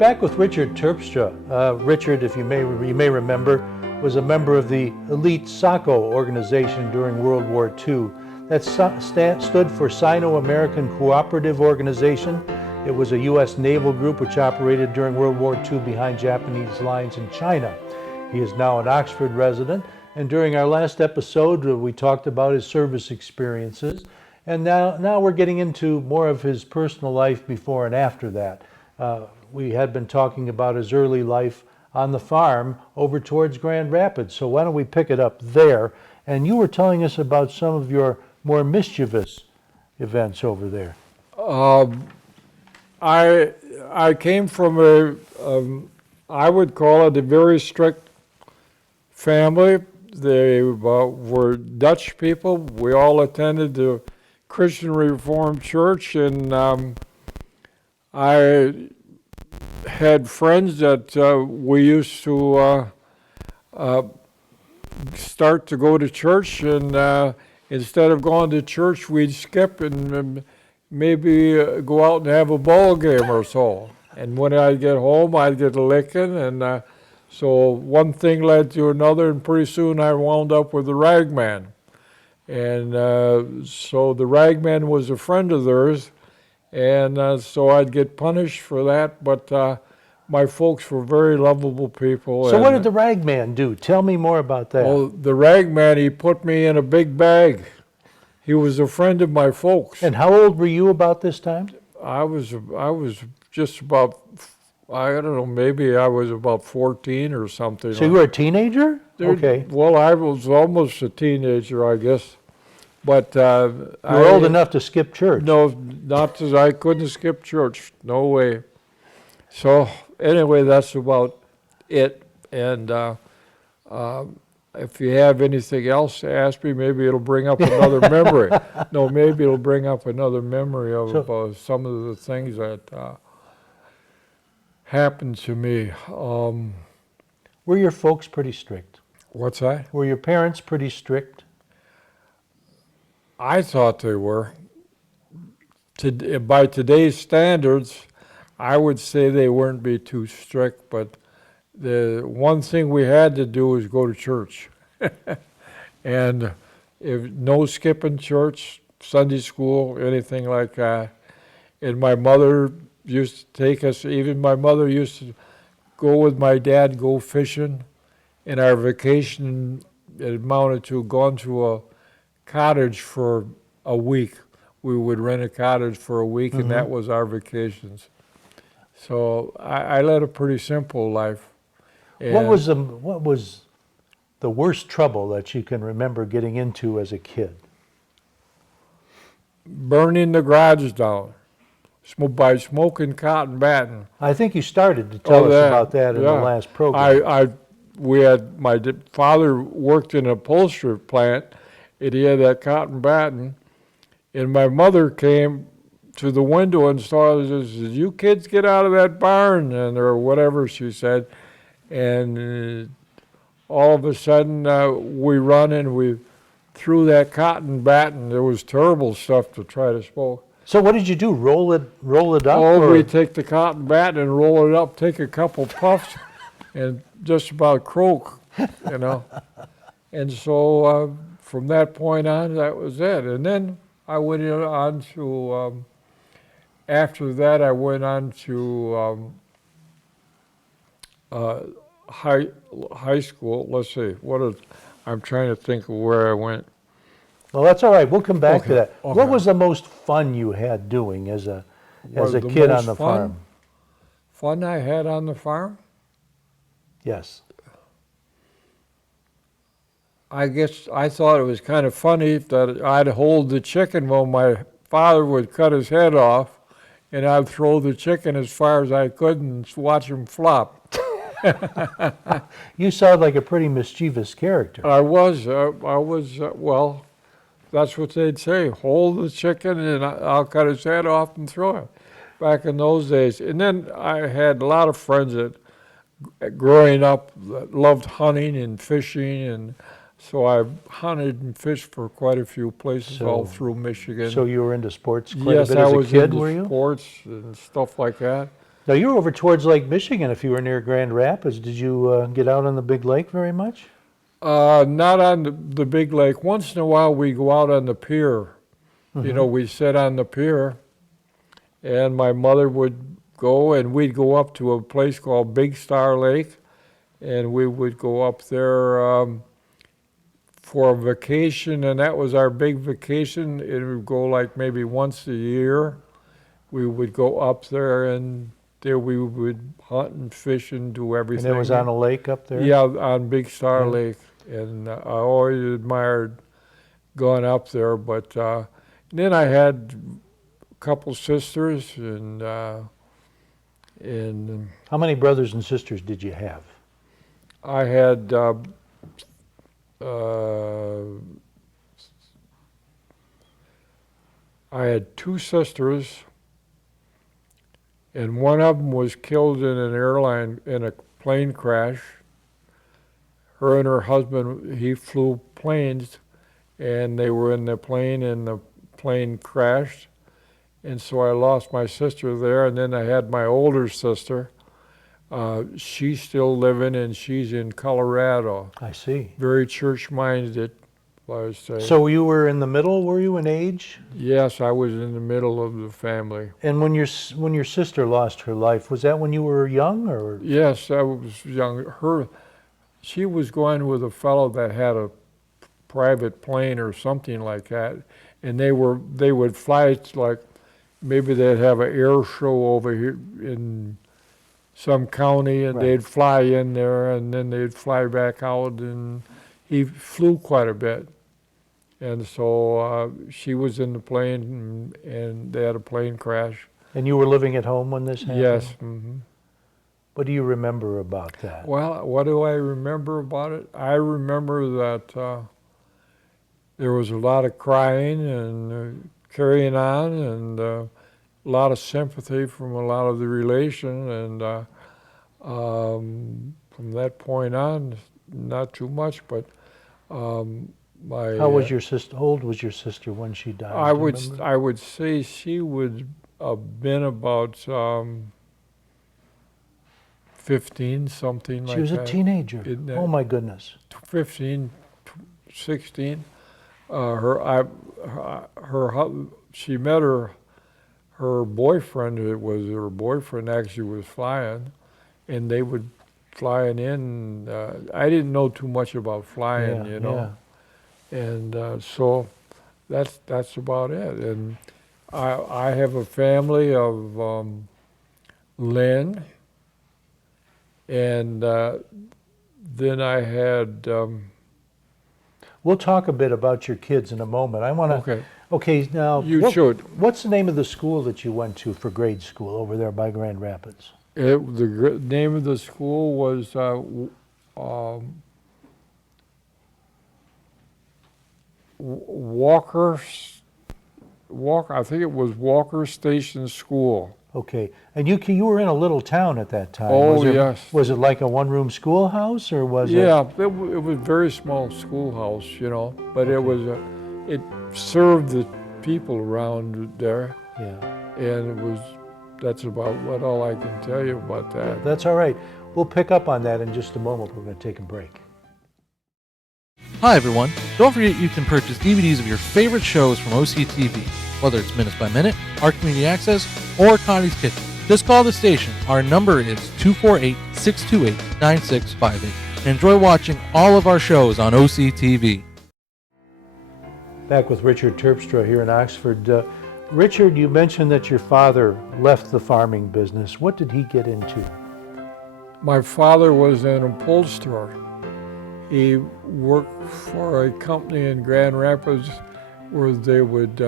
back with Richard Terpstra. Richard, if you may remember, was a member of the elite SACO organization during World War II. That stood for Sino-American Cooperative Organization. It was a U.S. naval group which operated during World War II behind Japanese lines in China. He is now an Oxford resident, and during our last episode we talked about his service experiences, and now we're getting into more of his personal life before and after that. We had been talking about his early life on the farm over towards Grand Rapids, so why don't we pick it up there? And you were telling us about some of your more mischievous events over there. I came from I would call it a very strict family. They were Dutch people. We all attended the Christian Reformed Church, and I had friends that we used to start to go to church, and instead of going to church, we'd skip and maybe go out and have a ball game or so. And when I'd get home, I'd get a licking, and so one thing led to another, and pretty soon I wound up with the ragman. And so the ragman was a friend of theirs, and so I'd get punished for that, but my folks were very lovable people. So what did the ragman do? Tell me more about that. Well, the ragman, he put me in a big bag. He was a friend of my folks. And how old were you about this time? I was just about, I don't know, maybe I was about 14 or something. So you were a teenager? Okay. Well, I was almost a teenager, I guess. But you were old enough to skip church? No, not that I couldn't skip church. No way. So anyway, that's about it. And if you have anything else to ask me, maybe it'll bring up another memory. No, maybe it'll bring up another memory of some of the things that happened to me. Were your folks pretty strict? What's that? Were your parents pretty strict? I thought they were. By today's standards, I would say they weren't be too strict, but the one thing we had to do was go to church. And if no skipping church, Sunday school, anything like that. And my mother used to take us, even my mother used to go with my dad, go fishing. And our vacation, it amounted to going to a cottage for a week. We would rent a cottage for a week, and that was our vacations. So I led a pretty simple life. And what was the worst trouble that you can remember getting into as a kid? Burning the garage down by smoking cotton batting. I think you started to tell us about that in the last program. My father worked in an upholstery plant, and he had that cotton batting, and my mother came to the window and saw, said, "You kids get out of that barn," and or whatever she said, and all of a sudden we run and we threw that cotton batting. There was terrible stuff to try to smoke. So what did you do? Roll it up? Oh, we take the cotton batting and roll it up, take a couple puffs, and just about croak, you know. And so from that point on, that was it. And then I went on to, after that, I went on to high school. Let's see, I'm trying to think of where I went. Well, that's all right. We'll come back to that. Okay. What was the most fun you had doing as a kid on the farm? Fun I had on the farm? Yes. I guess I thought it was kind of funny that I'd hold the chicken while my father would cut his head off, and I'd throw the chicken as far as I could and watch him flop. You sound like a pretty mischievous character. I was, well, that's what they'd say. Hold the chicken and I'll cut his head off and throw it back in those days. And then I had a lot of friends that, growing up, loved hunting and fishing, and so I hunted and fished for quite a few places all through Michigan. So you were into sports quite a bit as a kid, were you? Yes, I was into sports and stuff like that. Now, you're over towards Lake Michigan if you were near Grand Rapids. Did you get out on the big lake very much? Not on the big lake. Once in a while, we go out on the pier. You know, we sit on the pier, and my mother would go, and we'd go up to a place called Big Star Lake, and we would go up there for a vacation, and that was our big vacation. It would go like maybe once a year. We would go up there, and there we would hunt and fish and do everything. And it was on a lake up there? Yeah, on Big Star Yeah. Lake, and I always admired going up there. But then I had a couple sisters, and How many brothers and sisters did you have? I had two sisters, and one of them was killed in a plane crash. Her and her husband, he flew planes, and they were in the plane, and the plane crashed. And so I lost my sister there, and then I had my older sister. She's still living, and she's in Colorado. I see. Very church-minded, I would say. So you were in the middle, were you, in age? Yes, I was in the middle of the family. And when your sister lost her life, was that when you were young, or? Yes, I was young. She was going with a fellow that had a private plane or something like that, and they would fly like maybe they'd have an air show over here in some county, and Right. they'd fly in there, and then they'd fly back out, and he flew quite a bit. And so she was in the plane, and they had a plane crash. And you were living at home when this happened? Yes. What do you remember about that? Well, what do I remember about it? I remember that there was a lot of crying and carrying on, and a lot of sympathy from a lot of the relation, and from that point on, not too much, but How was your sister? How old was your sister when she died? I Do you would remember? I would say she would have been about 15, something like that. She was a teenager. Isn't that- Oh my goodness. 15, 16. She met her boyfriend. It was her boyfriend actually was flying, and they would flying in. I didn't know too much about flying, Yeah, you know, and so that's about it. And I have a family of Lynn, and then I had. We'll talk a bit about your kids in a moment. I want to. Okay. Okay, now. You should. What's the name of the school that you went to for grade school over there by Grand Rapids? The name of the school was I think it was Walker Station School. Okay, and you were in a little town at that time. Oh, yes. Was it like a one-room schoolhouse, or was it? Yeah, it was a very small schoolhouse, you know, but it served the people around there, Yeah. and that's about all I can tell you about that. That's all right. We'll pick up on that in just a moment. We're going to take a break. Hi everyone, don't forget you can purchase DVDs of your favorite shows from OCTV, whether it's Minutes by Minute, Our Community Access, or Connie's Kitchen. Just call the station. Our number is 248-628-9658. And enjoy watching all of our shows on OCTV. Back with Richard Terpstra here in Oxford. Richard, you mentioned that your father left the farming business. What did he get into? My father was an upholsterer. He worked for a company in Grand Rapids where they would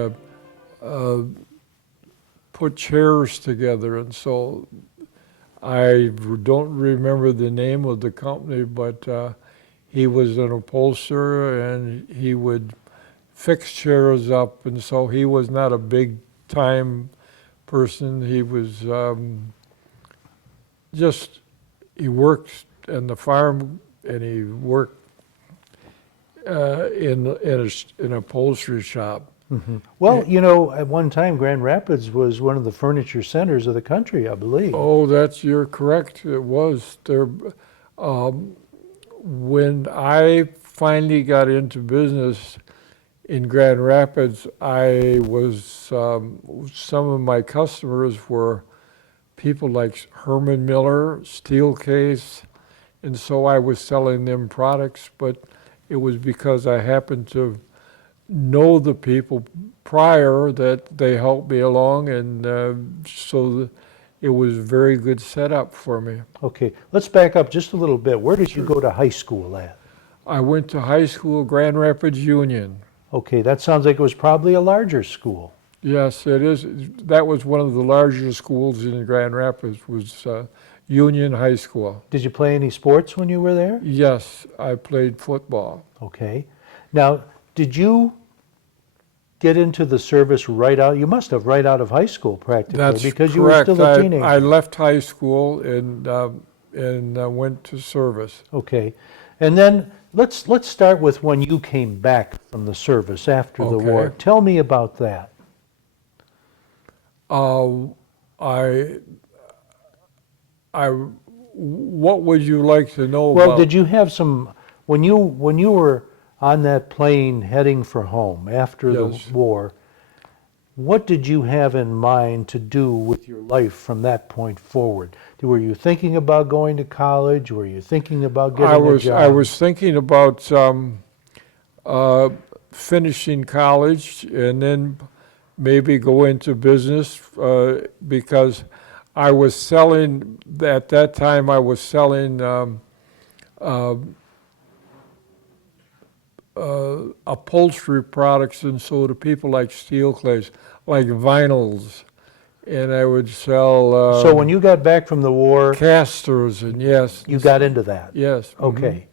put chairs together, and so I don't remember the name of the company, but he was an upholsterer, and he would fix chairs up, and so he was not a big time person. He was he worked in the farm, and he worked in an upholstery shop. Well, you know, at one time, Grand Rapids was one of the furniture centers of the country, I believe. Oh, you're correct. It was there. Um, when I finally got into business in Grand Rapids, I was some of my customers were people like Herman Miller, Steelcase, and so I was selling them products. But it was because I happened to know the people prior that they helped me along, and it was a very good setup for me. Okay, let's back up just a little bit. Where did you go to high school at? I went to high school, Grand Rapids Union. Okay, that sounds like it was probably a larger school. Yes, it is. That was one of the larger schools in Grand Rapids, was Union High School. Did you play any sports when you were there? Yes, I played football. Okay. Now, did you get into the service right out? You must have right out of high school practically, That's because correct. you were still a teenager. I left high school and went to service. Okay. And then let's start with when you came back from the service after the war. Okay. Tell me about that. I what would you like to know Well, about? did you have some when you were on that plane heading for home after Yes. the war? What did you have in mind to do with your life from that point forward? Were you thinking about going to college? Were you thinking about getting a job? I was thinking about finishing college and then maybe go into business because I was selling, at that time I was selling upholstery products, and so to people like steel clays, like vinyls, and I would sell So when you got back from the war, casters, and yes. you got into that. Yes. Okay.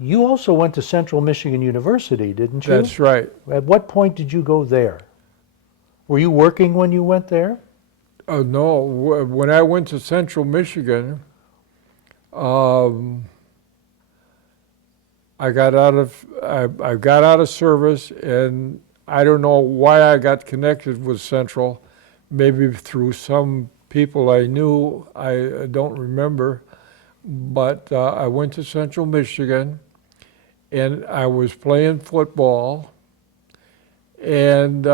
You also went to Central Michigan University, didn't you? That's right. At what point did you go there? Were you working when you went there? No, when I went to Central Michigan, I got out of service, and I don't know why I got connected with Central. Maybe through some people I knew. I don't remember, but I went to Central Michigan, and I was playing football, and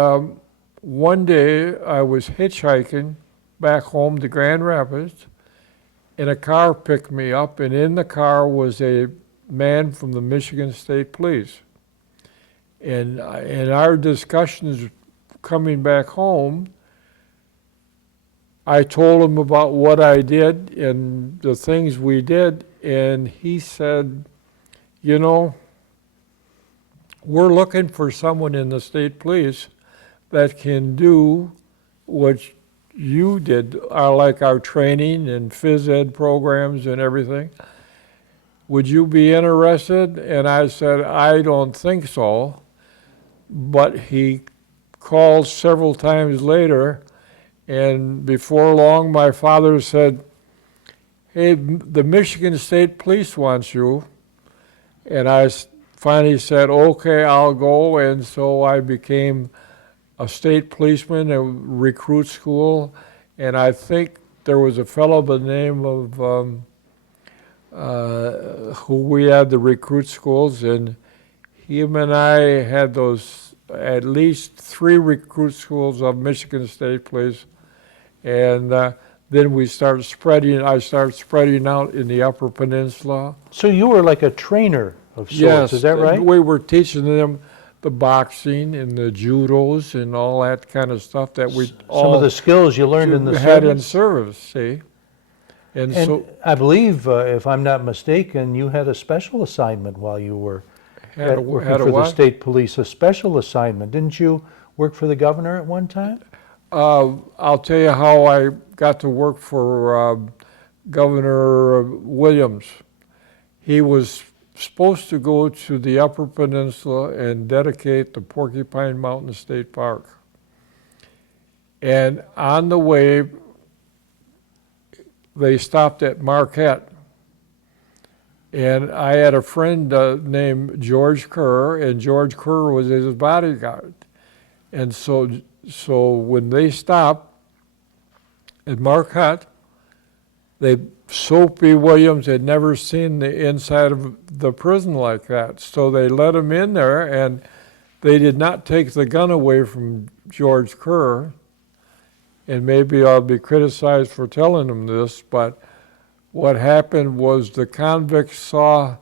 one day I was hitchhiking back home to Grand Rapids, and a car picked me up, and in the car was a man from the Michigan State Police. And in our discussions coming back home, I told him about what I did and the things we did, and he said, you know, we're looking for someone in the state police that can do what you did, like our training and phys ed programs and everything. Would you be interested? And I said, I don't think so. But he called several times later, and before long my father said, hey, the Michigan State Police wants you. And I finally said, okay, I'll go. And so I became a state policeman at recruit school, and I think there was a fellow by the name of who we had the recruit schools, and him and I had those at least 3 recruit schools of Michigan State Police, and then I started spreading out in the Upper Peninsula. So you were like a trainer of sorts, Yes, is that right? we were teaching them the boxing and the judos and all that kind of stuff that we Some of the skills you learned in the had in service. service, see? And And so I believe, if I'm not mistaken, you had a special assignment while you were working for the what? state police, a special assignment. Didn't you work for the governor at one time? I'll tell you how I got to work for Governor Williams. He was supposed to go to the Upper Peninsula and dedicate the Porcupine Mountain State Park. And on the way, they stopped at Marquette. And I had a friend named George Kerr, and George Kerr was his bodyguard. And so when they stopped at Marquette, Soapy Williams had never seen the inside of the prison like that. So they let him in there, and they did not take the gun away from George Kerr. And maybe I'll be criticized for telling them this, but what happened was the convicts saw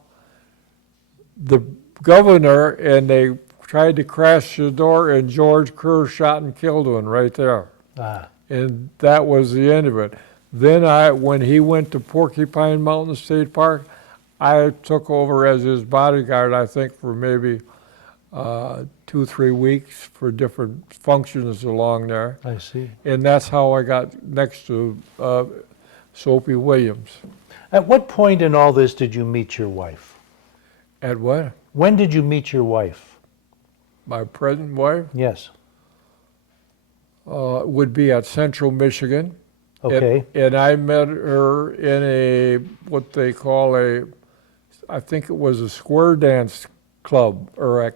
the governor and they tried to crash the door, and George Kerr shot and killed one right there. Ah, And that was the end of it. Then when he went to Porcupine Mountain State Park, I took over as his bodyguard, I think, for maybe 2-3 weeks for different functions along there. I see. And that's how I got next to Soapy Williams. At what point in all this did you meet your wife? At what? When did you meet your wife? My present wife Yes. would be at Central Michigan. Okay. And I met her in what they call I think it was a square dance club or a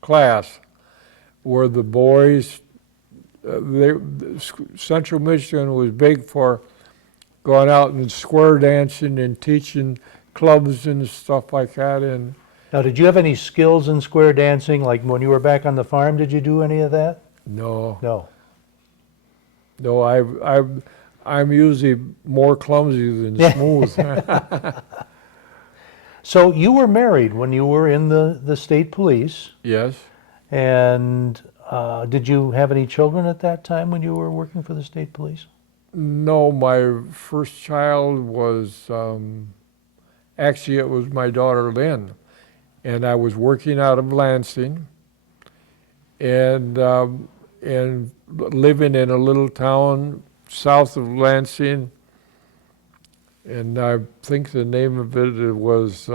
class where the boys, Central Michigan was big for going out and square dancing and teaching clubs and stuff like that. And Now, did you have any skills in square dancing? Like when you were back on the farm, did you do any of that? no, No. I'm usually more clumsy than smooth. So you were married when you were in the state police, Yes. and did you have any children at that time when you were working for the state police? No, my first child was, actually it was my daughter Lynn. And I was working out of Lansing and living in a little town south of Lansing. And I think the name of it was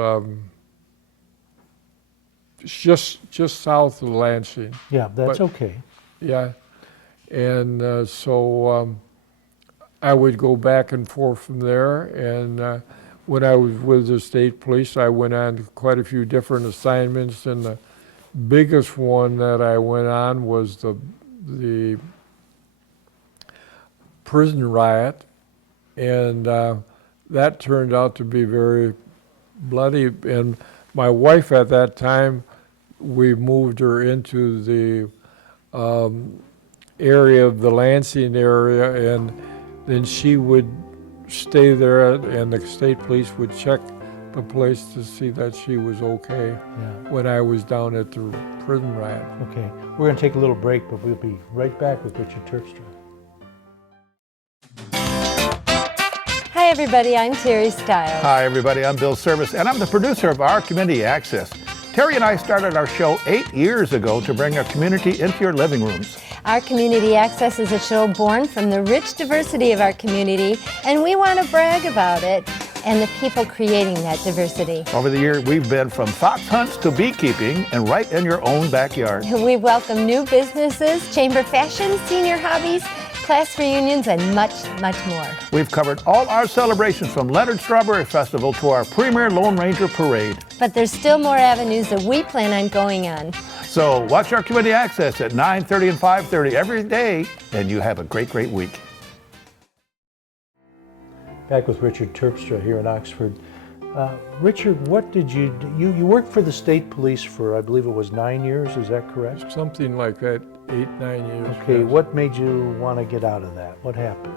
just south of Lansing. Yeah, that's But- okay. Yeah, and so I would go back and forth from there. And when I was with the state police, I went on quite a few different assignments. And the biggest one that I went on was the prison riot, and that turned out to be very bloody. And my wife at that time, we moved her into the area of the Lansing area, and then she would stay there, and the state police would check the place to see that she was okay Yeah. when I was down at the prison riot. Okay. We're going to take a little break, but we'll be right back with Richard Terpstra. Hi everybody, I'm Terry Stiles. Hi, everybody. I'm Bill Service, and I'm the producer of Our Community Access. Terry and I started our show 8 years ago to bring our community into your living rooms. Our Community Access is a show born from the rich diversity of our community, and we want to brag about it and the people creating that diversity. Over the year, we've been from fox hunts to beekeeping and right in your own backyard. We welcome new businesses, chamber fashion, senior hobbies, class reunions, and much, much more. We've covered all our celebrations from Leonard Strawberry Festival to our premier Lone Ranger Parade. But there's still more avenues that we plan on going on. So watch our Community Access at 9:30 and 5:30 every day, and you have a great, great week. Back with Richard Terpstra here in Oxford. Richard, what did you do? You worked for the state police for, I believe it was 9 years, is that correct? Something like that, 8-9 years. Okay, yes. what made you want to get out of that? What happened?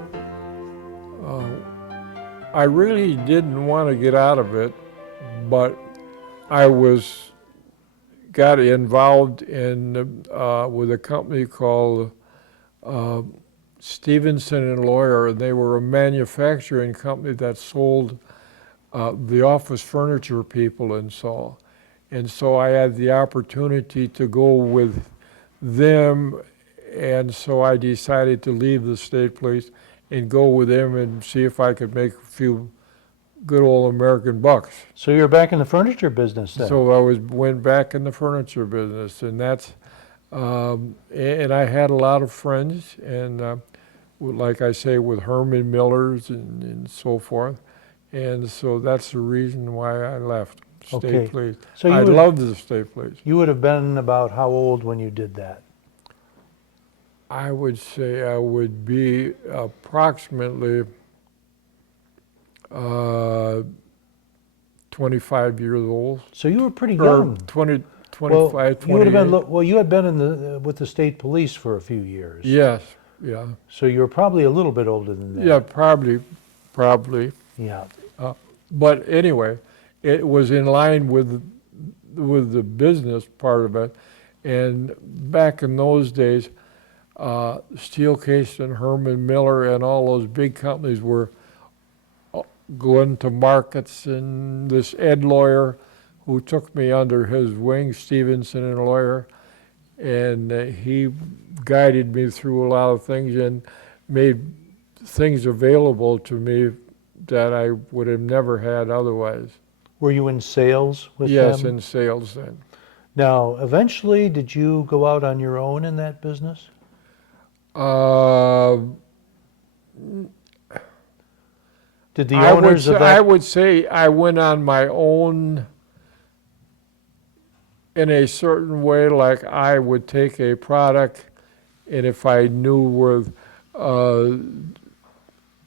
I really didn't want to get out of it, but I got involved in with a company called Stevenson and Lawyer, and they were a manufacturing company that sold the office furniture people and so. And so I had the opportunity to go with them, and so I decided to leave the state police and go with them and see if I could make a few good old American bucks. So you're back in the furniture business then? So I went back in the furniture business, and that's and I had a lot of friends, and like I say, with Herman Millers and so forth, and so that's the reason why I left state Okay. police. So I you would- loved the state police. You would have been about how old when you did that? I would say I would be approximately 25 years old. So you were pretty Or young. 20, Well, 25, you would have been. 28. Well, you had been in the with the state police for a few years. Yes, yeah. So you were probably a little bit older than that. Yeah, probably. Yeah. But anyway, it was in line with the business part of it. And back in those days, Steelcase and Herman Miller and all those big companies were going to markets, and this Ed Lawyer who took me under his wing, Stevenson and Lawyer, and he guided me through a lot of things and made things available to me that I would have never had otherwise. Were you in sales with Yes, them? in sales then. Now, eventually, did you go out on your own in that business? Uh, Did the owners of that? I would say I went on my own in a certain way, like I would take a product, and if I knew where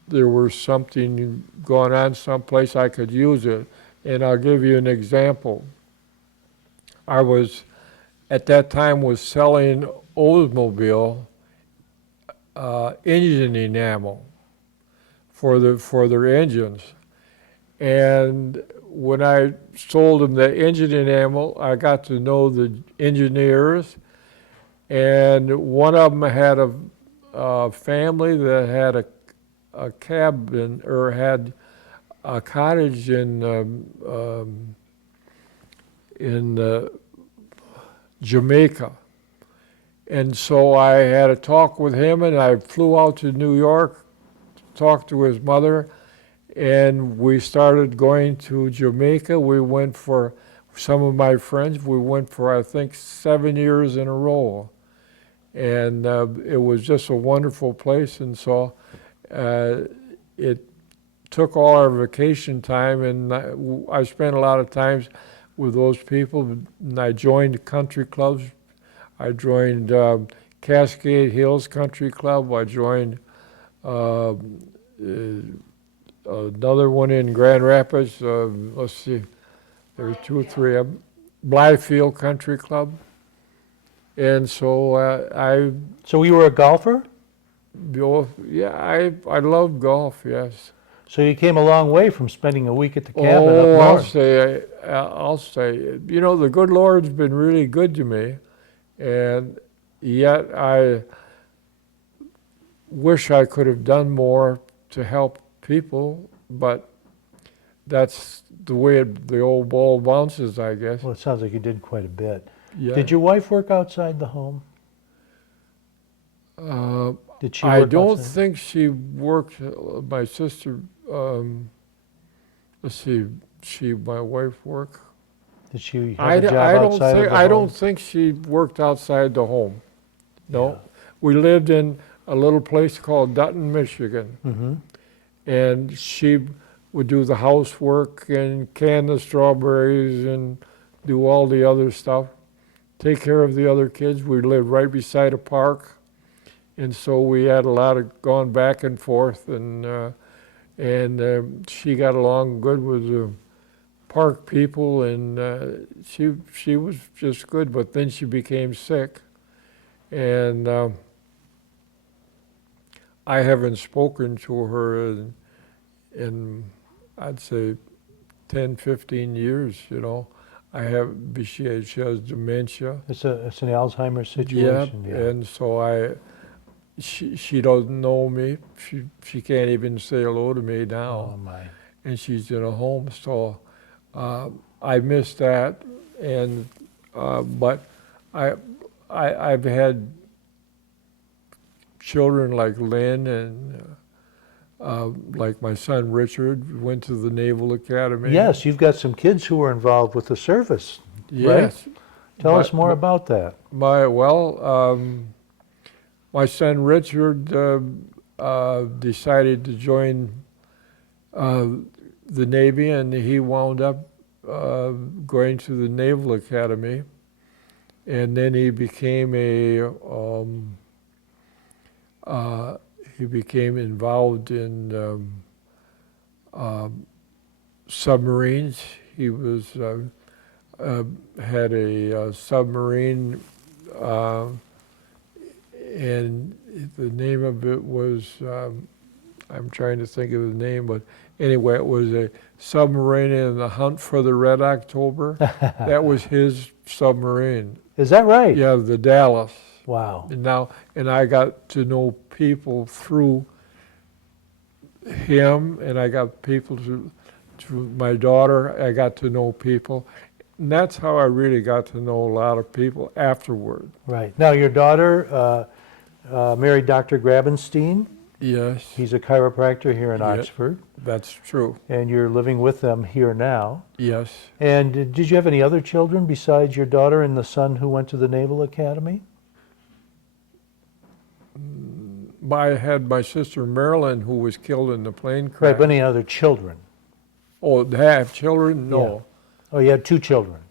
there was something going on someplace, I could use it. And I'll give you an example. I was, at that time, was selling Oldsmobile engine enamel for their engines. And when I sold them the engine enamel, I got to know the engineers, and one of them had a family that had a cabin, or had a cottage in Jamaica. And so I had a talk with him, and I flew out to New York, talked to his mother, and we started going to Jamaica. We went for, some of my friends, we went for, I think, 7 years in a row. And it was just a wonderful place, and so it took all our vacation time, and I spent a lot of times with those people, and I joined country clubs. I joined Cascade Hills Country Club. I joined another one in Grand Rapids. Let's see, there were 2 or 3 of them. Blythefield Country Club. And so So you were a golfer? I love golf, yes. So you came a long way from spending a week at the cabin up north. I'll say, you know, the good Lord's been really good to me, and yet I wish I could have done more to help people, but that's the way the old ball bounces, I guess. Well, it sounds like you did quite a bit. Yeah. Did your wife work outside the home? Did she work I don't outside? think she worked. My sister, let's see, my wife work. Did she have a job outside of the home? I don't think she worked outside the home. No, Yeah. we lived in a little place called Dutton, Michigan, Mm-hmm. and she would do the housework and can the strawberries and do all the other stuff, take care of the other kids. We lived right beside a park, and so we had a lot of gone back and forth, and she got along good with the park people, and she was just good. But then she became sick, and I haven't spoken to her in I'd say 10, 15 years. You know, she has dementia. It's an Alzheimer's Yeah, situation. and so she doesn't know me. She can't even say hello to me now. Oh my. And she's in a home, so I miss that. And but I've had children like Lynn, and like my son Richard went to the Naval Academy. Yes, you've got some kids who are involved with the service. Yes. Tell us But- more about that. My son Richard decided to join the Navy, and he wound up going to the Naval Academy, and then he became he became involved in submarines. He was had a submarine, and the name of it was, I'm trying to think of the name, but anyway, it was a submarine in the Hunt for the Red October. That was his submarine. Is that right? Yeah, the Dallas. Wow. And I got to know people through him, and I got people through my daughter. I got to know people, and that's how I really got to know a lot of people afterward. Right. Now, your daughter married Dr. Grabenstein. Yes, He's a chiropractor here in Yeah. Oxford, that's true. and you're living with them here now. Yes. And did you have any other children besides your daughter and the son who went to the Naval Academy? I had my sister Marilyn, who was killed in the plane crash. Right, but any other children? Oh, to have children? No. Oh, you had 2 children.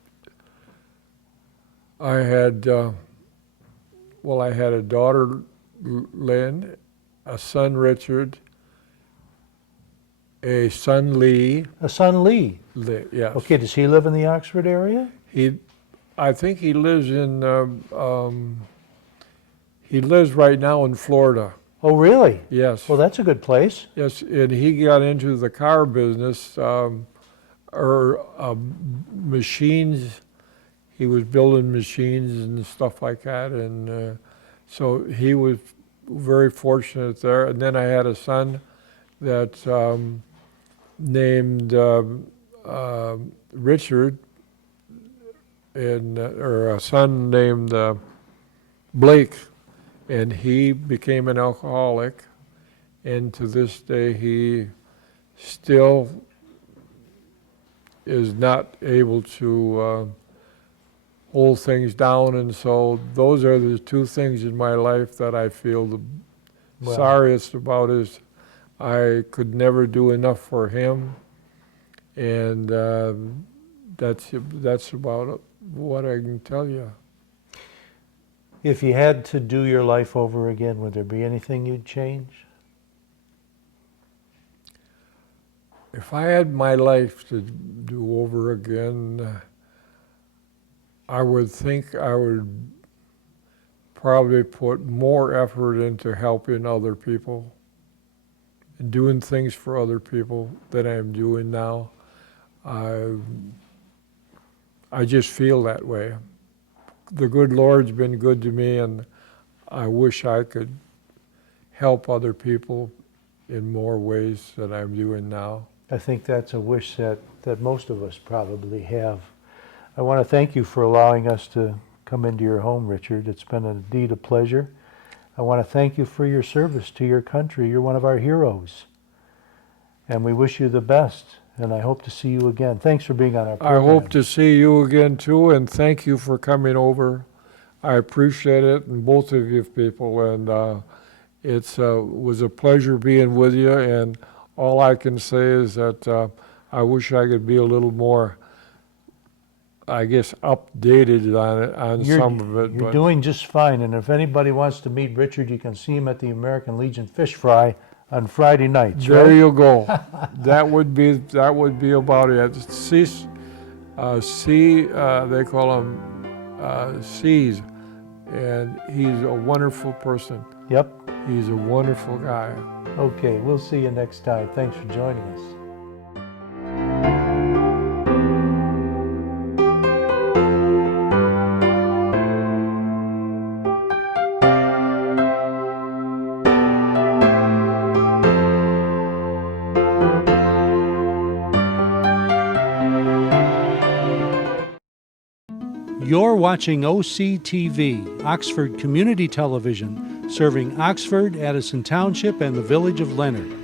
I had, I had a daughter, Lynn, a son, Richard, a son, Lee. A son, Lee. Yes. Okay, does he live in the Oxford area? I think he lives in, he lives right now in Florida. Oh, really? Yes. Well, that's a good place. Yes, and he got into the car business, machines. He was building machines and stuff like that, and so he was very fortunate there. And then I had a son that named Richard, and or a son named Blake, and he became an alcoholic. And to this day, he still is not able to hold things down. And so those are the 2 things in my life that I feel the Wow. sorriest about. Is I could never do enough for him. And that's about what I can tell you. If you had to do your life over again, would there be anything you'd change? If I had my life to do over again, I would think I would probably put more effort into helping other people and doing things for other people than I'm doing now. I just feel that way. The good Lord's been good to me, and I wish I could help other people in more ways than I'm doing now. I think that's a wish that most of us probably have. I want to thank you for allowing us to come into your home, Richard. It's been indeed a pleasure. I want to thank you for your service to your country. You're one of our heroes. And we wish you the best, and I hope to see you again. Thanks for being on our program. I hope to see you again too, and thank you for coming over. I appreciate it, and both of you people, and it was a pleasure being with you, and all I can say is that I wish I could be a little more, I guess, updated on some of it. You're doing just fine, and if anybody wants to meet Richard, you can see him at the American Legion Fish Fry on Friday nights. There right? you go. That would be about it. They call him C's, and he's a wonderful person. Yep. He's a wonderful guy. Okay, we'll see you next time. Thanks for joining us. You're watching OCTV, Oxford Community Television, serving Oxford, Addison Township, and the village of Leonard.